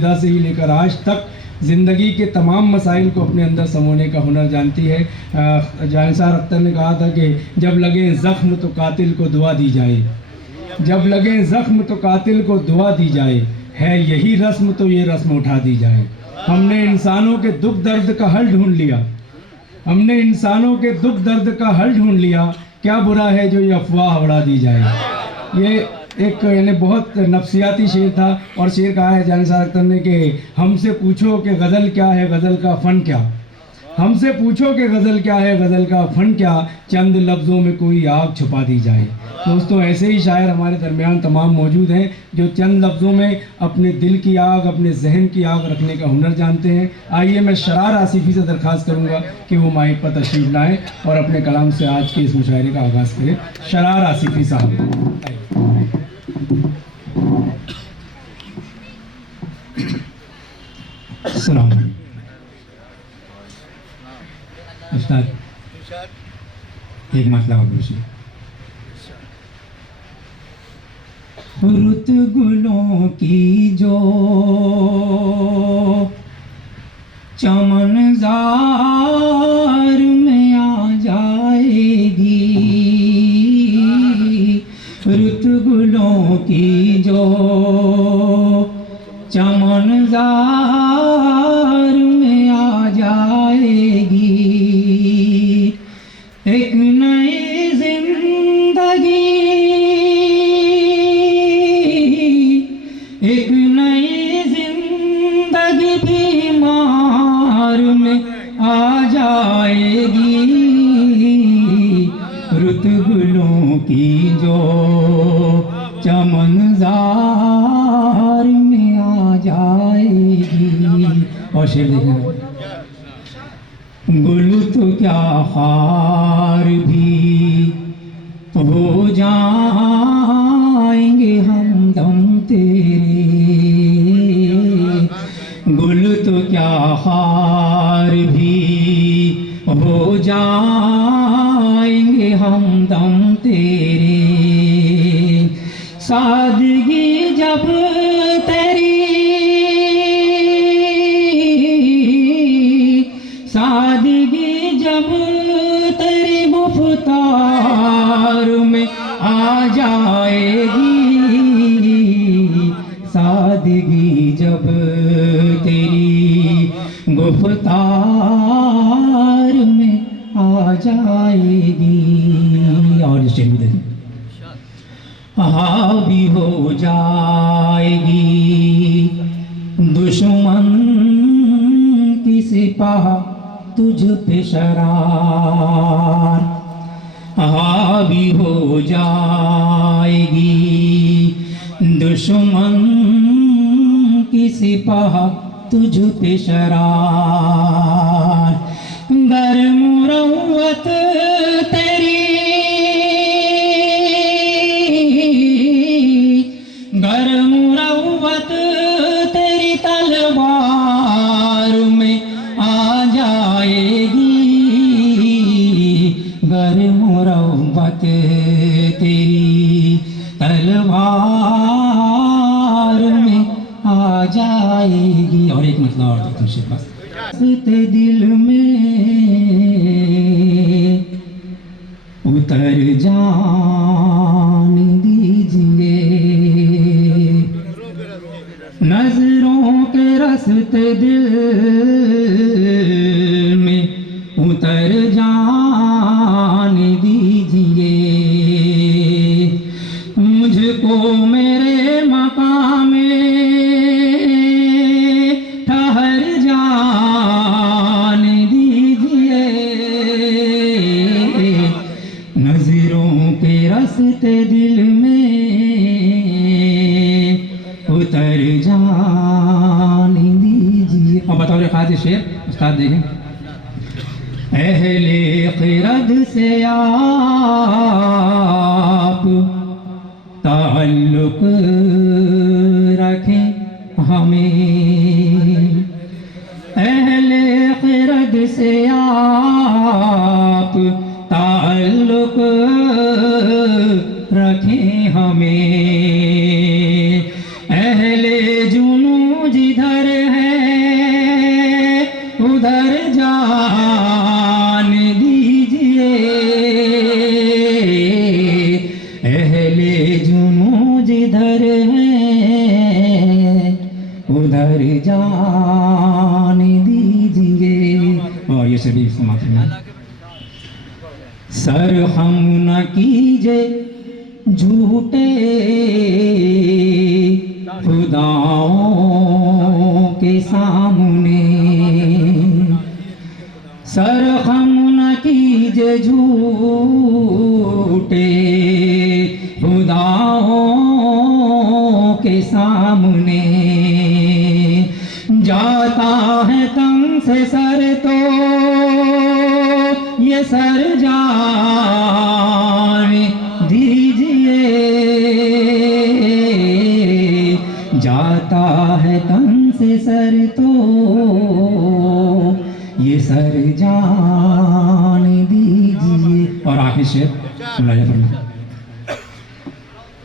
से ही लेकर आज तक ज़िंदगी के तमाम मसाइल को अपने अंदर समोने का हुनर जानती है। जानिसार अख्तर ने कहा था कि जब लगे ज़ख्म तो कातिल को दुआ दी जाए, जब लगे ज़ख्म तो कातिल को दुआ दी जाए, है यही रस्म तो ये रस्म उठा दी जाए। हमने इंसानों के दुख दर्द का हल ढूंढ लिया, हमने इंसानों के दुख दर्द का हल ढूंढ लिया, क्या बुरा है जो ये अफवाह उड़ा दी जाए। ये एक यानी बहुत नफ्सियाती शेर था। और शेर कहा है जानिसार अख्तर ने कि हमसे पूछो कि गज़ल क्या है, गज़ल का फ़न क्या, हमसे पूछो कि गज़ल क्या है, गज़ल का फ़न क्या, चंद लफ्ज़ों में कोई आग छुपा दी जाए। दोस्तों, ऐसे ही शायर हमारे दरमियान तमाम मौजूद हैं जो चंद लफ्ज़ों में अपने दिल की आग, अपने जहन की आग रखने का हुनर जानते हैं। आइए मैं शरार आसिफ़ी से दरख्वास्त करूँगा कि वो माइक पर तशरीफ़ लाएँ और अपने कलाम से आज के इस मुशायरे का आगाज़ करें। शरार आसिफ़ी साहब। उस्ताद एक मसला और पूछिए। रुत गुलों की जो चमनज़ार में आ जाएगी, रुत गुलों की जो चमनज़ार में आ जाएगी, एक नई जिंदगी, एक नई जिंदगी बीमार में आ जाएगी, रुत गुलों की जो चमनज़ार में आ जाएगी। और शेर देखना, गुल तो क्या खार भी हो जाएंगे हमदम तेरे, गुल तो क्या खार भी हो जाएंगे हमदम तेरे, सादगी जब तेरी, सादगी जब तेरी गुफ्तार में आ जाएगी, सादगी जब तेरी गुफ्तार में आ जाएगी। और इस शेर में देखिए, हावी हो जाएगी दुश्मन की सिपाह तुझ पे शरार, हावी हो जाएगी दुश्मन की सिपाह तुझ पे शरार, गर मुरव्वत तेरी, गर मुरव्वत तेरी तलवार में आ जाएगी, गर मुरव्वत तेरी तलवार में आ जाएगी। और एक मतलब और तुमसे बस, दिल में उतर जान दीजिए, नजरों के रास्ते दिल में उतर जान दीजिए, मुझको मेरे मकाम में ठहर जान दीजिए, नजरों के रास्ते दिल में उतर जान दीजिए। और बताओ रे खातिर शेर उस्ताद देखें, अहले ख़िरद से आप ताल्लुक़ रखें हमें, अहले ख़िरद से आप ताल्लुक़ रखें हमें, अहले जुनू जिधर उधर जाने दीजिए। और ये सभी समाप्त में सर हम न कीजे झूठे खुदाओं के सामने, सर हम न कीजे झूठे खुदाओं के सामने। जाता है तन से सर तो ये सर जाने दीजिए, जाता है तन से सर तो ये सर जाने दीजिए। और आखिर शेर सुनाया पड़ना।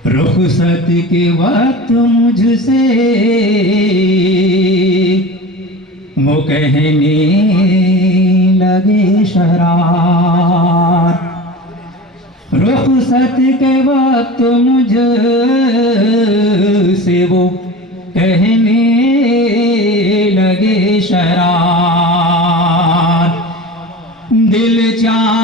रुखसत के वक्त मुझसे वो कहने लगे शरार, रुखसत के वक्त मुझसे वो कहने लगे शरार। दिल चाह